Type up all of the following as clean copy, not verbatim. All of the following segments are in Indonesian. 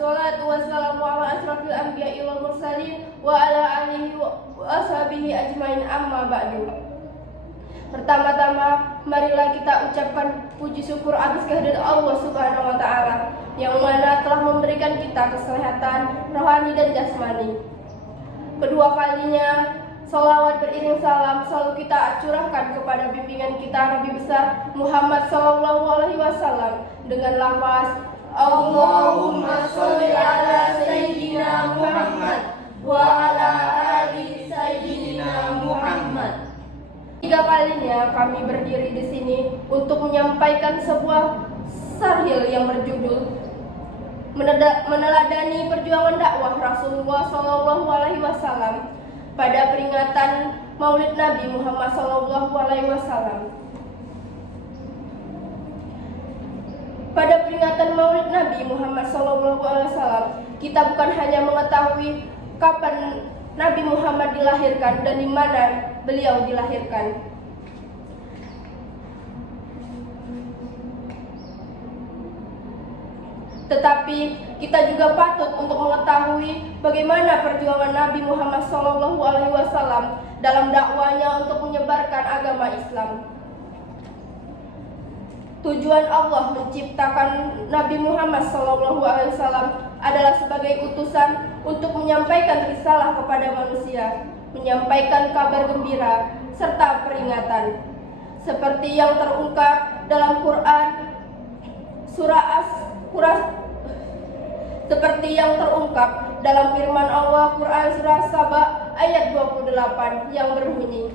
Assalatu wassalamu ala asrafil anbiya'i wal mursalin wa ala alihi wa ashabihi ajmain, amma ba'du. Pertama-tama marilah kita ucapkan puji syukur atas kehadirat Allah Subhanahu wa taala yang mana telah memberikan kita kesehatan rohani dan jasmani. Kedua kalinya salawat beriring salam selalu kita curahkan kepada bimbingan kita Nabi besar Muhammad sallallahu alaihi wasallam dengan lafaz Allahumma sholli ala sayyidina Muhammad wa ala ali sayyidina Muhammad. Tiga kalinya kami berdiri di sini untuk menyampaikan sebuah sarhil yang berjudul meneladani perjuangan dakwah Rasulullah sallallahu alaihi wasallam pada peringatan Maulid Nabi Muhammad sallallahu alaihi wasallam. Pada peringatan Maulid Nabi Muhammad sallallahu alaihi wasallam, kita bukan hanya mengetahui kapan Nabi Muhammad dilahirkan dan di mana beliau dilahirkan, tetapi kita juga patut untuk mengetahui bagaimana perjuangan Nabi Muhammad SAW dalam dakwanya untuk menyebarkan agama Islam. Tujuan Allah menciptakan Nabi Muhammad SAW adalah sebagai utusan untuk menyampaikan risalah kepada manusia, menyampaikan kabar gembira serta peringatan, seperti yang terungkap dalam Quran seperti yang terungkap dalam firman Allah Quran surah Saba ayat 28 yang berbunyi,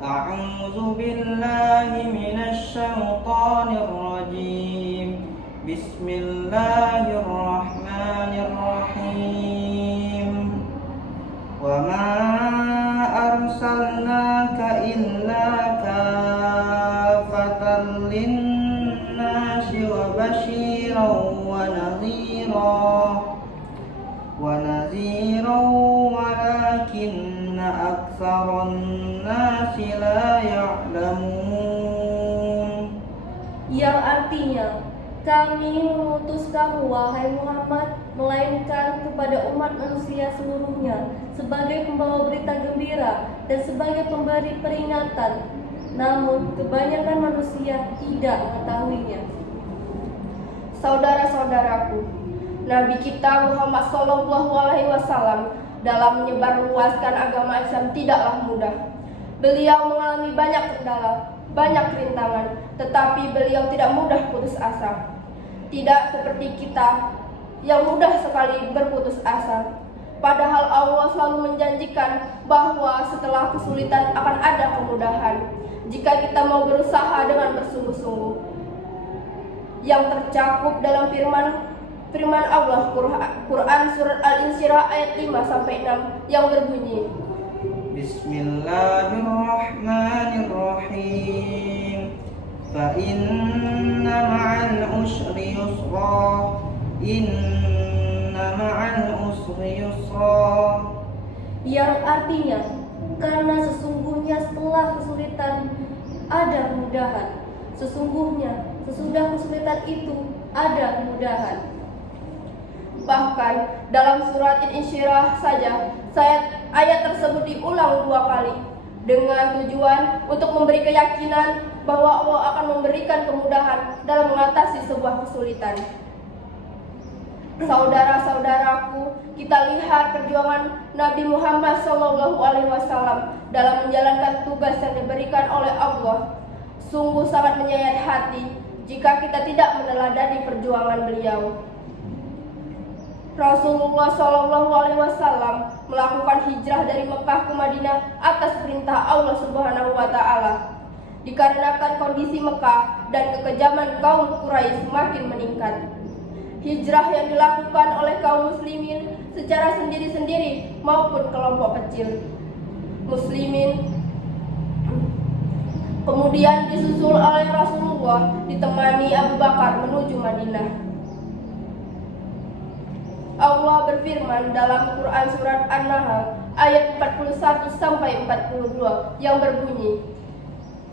A'udzu billahi minasy syaithanir rajim. Bismillahirrahmanirrahim. Wa ma arsalnaka illa kafatan lin-nasi wa basyiran wa nadhiran walakinna aktsaran nasi la ya'lamun. Yang artinya, kami mengutus kamu wahai Muhammad melainkan kepada umat manusia seluruhnya sebagai pembawa berita gembira dan sebagai pemberi peringatan, namun kebanyakan manusia tidak mengetahuinya. Saudara-saudaraku, Nabi kita Muhammad SAW dalam menyebarluaskan agama Islam tidaklah mudah. Beliau mengalami banyak kendala, banyak rintangan, tetapi beliau tidak mudah putus asa. Tidak seperti kita yang mudah sekali berputus asa. Padahal Allah selalu menjanjikan bahwa setelah kesulitan akan ada kemudahan jika kita mau berusaha dengan bersungguh-sungguh. Yang tercakup dalam firman Allah Quran surat Al-Insyirah ayat 5-6 yang berbunyi, Bismillahirrahmanirrahim. Fa inna ma'al usri yusra. Inna ma'al usri yusra. Yang artinya, karena sesungguhnya setelah kesulitan ada kemudahan. Sesungguhnya sesudah kesulitan itu ada kemudahan. Bahkan dalam surat Al-Insyirah saja ayat tersebut diulang 2 kali dengan tujuan untuk memberi keyakinan bahwa Allah akan memberikan kemudahan dalam mengatasi sebuah kesulitan. Saudara-saudaraku, kita lihat perjuangan Nabi Muhammad SAW dalam menjalankan tugas yang diberikan oleh Allah. Sungguh sangat menyayat hati jika kita tidak meneladani perjuangan beliau. Rasulullah SAW melakukan hijrah dari Mekah ke Madinah atas perintah Allah Subhanahu wa taala. Dikarenakan kondisi Mekah dan kekejaman kaum Quraisy semakin meningkat. Hijrah yang dilakukan oleh kaum muslimin secara sendiri-sendiri maupun kelompok kecil muslimin kemudian disusul oleh Rasulullah ditemani Abu Bakar menuju Madinah. Allah berfirman dalam Quran surat An-Nahl ayat 41-42 yang berbunyi,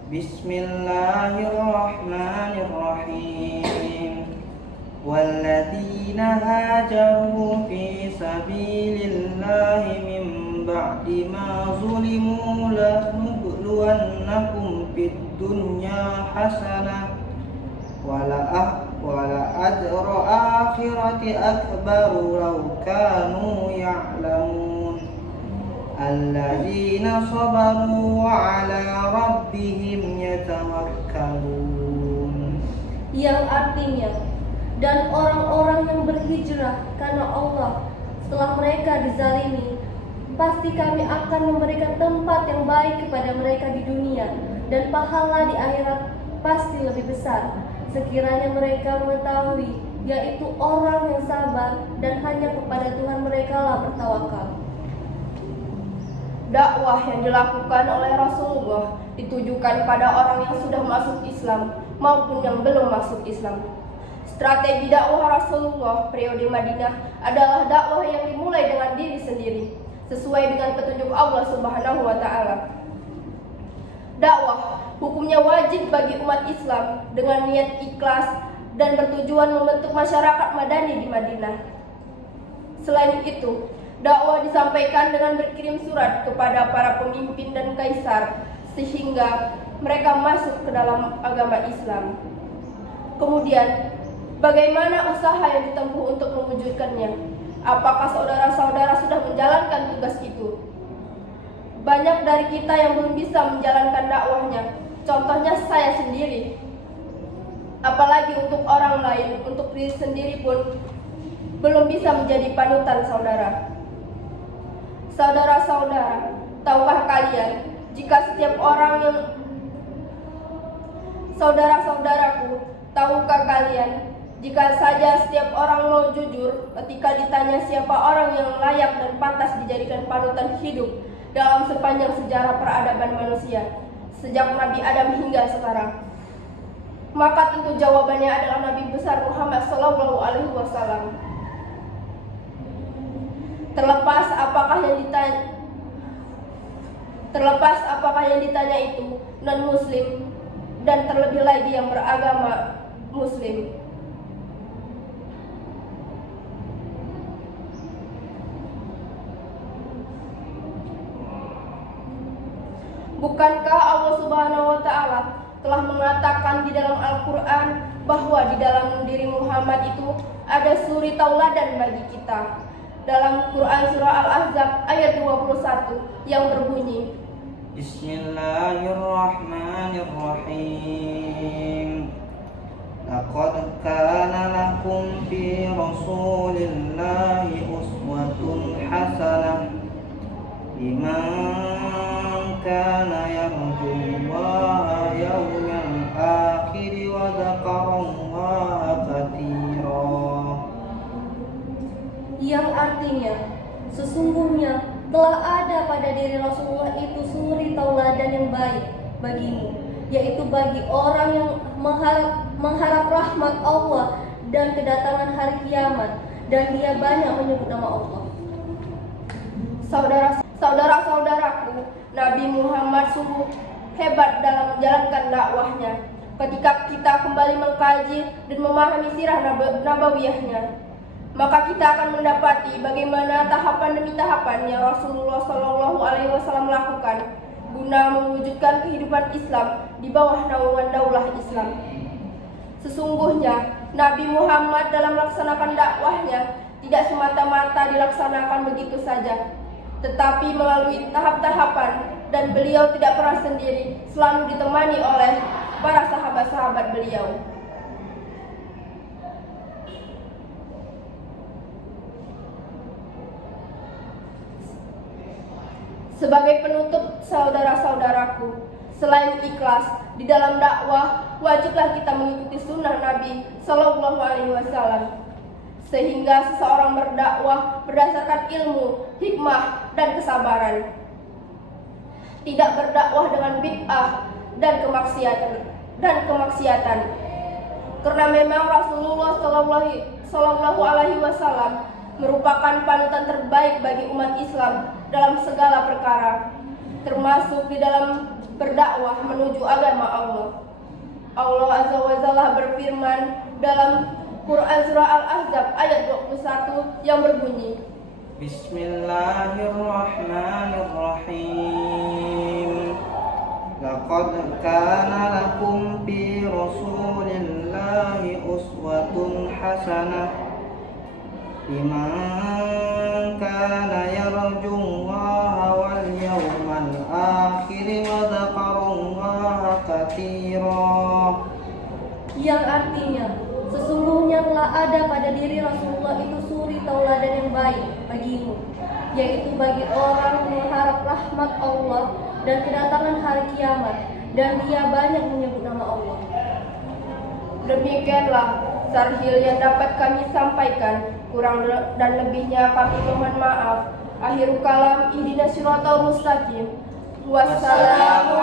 Bismillahirrahmanirrahim. والذين هاجروا في سبيل الله من بعد ما ظلموا لنبلونكم في الدنيا حسنة ولأجر آخرة أكبر لو كانوا يعلمون الذين صبروا وعلى ربهم يتوكلون. Yang artinya, dan orang-orang yang berhijrah karena Allah setelah mereka dizalimi, pasti kami akan memberikan tempat yang baik kepada mereka di dunia, dan pahala di akhirat pasti lebih besar sekiranya mereka mengetahui, yaitu orang yang sabar dan hanya kepada Tuhan mereka lah bertawakal. Dakwah yang dilakukan oleh Rasulullah ditujukan pada orang yang sudah masuk Islam maupun yang belum masuk Islam. Strategi dakwah Rasulullah periode Madinah adalah dakwah yang dimulai dengan diri sendiri, sesuai dengan petunjuk Allah Subhanahu wa Ta'ala. Dakwah hukumnya wajib bagi umat Islam dengan niat ikhlas dan bertujuan membentuk masyarakat madani di Madinah. Selain itu, dakwah disampaikan dengan berkirim surat kepada para pemimpin dan kaisar sehingga mereka masuk ke dalam agama Islam. Kemudian, bagaimana usaha yang ditempuh untuk mewujudkannya? Apakah saudara-saudara sudah menjalankan tugas itu? Banyak dari kita yang belum bisa menjalankan dakwahnya. Contohnya saya sendiri. Apalagi untuk orang lain, untuk diri sendiri pun belum bisa menjadi panutan saudara. Saudara-saudara, tahukah kalian jika setiap orang yang Saudara-saudaraku, tahukah kalian jika saja setiap orang mau jujur ketika ditanya siapa orang yang layak dan pantas dijadikan panutan hidup dalam sepanjang sejarah peradaban manusia sejak Nabi Adam hingga sekarang, maka tentu jawabannya adalah Nabi besar Muhammad SAW. Terlepas apakah yang ditanya itu non-muslim dan terlebih lagi yang beragama muslim. Bukankah Allah Subhanahu wa Ta'ala telah mengatakan di dalam Al-Quran bahwa di dalam diri Muhammad itu ada suri tauladan bagi kita? Dalam Quran surah Al-Ahzab ayat 21 yang berbunyi, Bismillahirrahmanirrahim. Laqad kana lakum fi Rasulillahi uswatun hasanah liman kana yarjullaha yawmal akhir wa dzakarallaha katsiran. Yang artinya, sesungguhnya telah ada pada diri Rasulullah itu suri tauladan yang baik bagimu, yaitu bagi orang yang mengharap rahmat Allah dan kedatangan hari kiamat, dan dia banyak menyebut nama Allah. Saudara-saudaraku, Nabi Muhammad sungguh hebat dalam menjalankan dakwahnya. Ketika kita kembali mengkaji dan memahami sirah nabawiyahnya, maka kita akan mendapati bagaimana tahapan demi tahapan yang Rasulullah SAW lakukan guna mewujudkan kehidupan Islam di bawah naungan daulah Islam. Sesungguhnya Nabi Muhammad dalam melaksanakan dakwahnya tidak semata-mata dilaksanakan begitu saja, tetapi melalui tahap-tahapan, dan beliau tidak pernah sendiri, selalu ditemani oleh para sahabat-sahabat beliau. Sebagai penutup, saudara-saudaraku, selain ikhlas di dalam dakwah, wajiblah kita mengikuti sunnah Nabi Shallallahu Alaihi Wasallam, sehingga seseorang berdakwah berdasarkan ilmu, hikmah, dan kesabaran. Tidak berdakwah dengan bid'ah dan kemaksiatan. Karena memang Rasulullah Shallallahu Alaihi Wasallam merupakan panutan terbaik bagi umat Islam dalam segala perkara, termasuk di dalam berdakwah menuju agama Allah. Allah Azza wa Jalla berfirman dalam Quran Surah Al-Ahzab ayat 21 yang berbunyi, Bismillahirrahmanirrahim. Laqad kana lakum fi Rasulillahi uswatun hasanah liman kana yarjullaha wal yawmal akhir wa dzakarallaha katsira. Yang artinya, sesungguhnya telah ada pada diri Rasulullah itu suri tauladan yang baik bagimu, yaitu bagi orang mengharap rahmat Allah dan kedatangan hari kiamat, dan dia banyak menyebut nama Allah. demikianlah sarhil yang dapat kami sampaikan, kurang dan lebihnya kami mohon maaf. Akhirul kalam, ihdinas siratal mustaqim. Wassalamu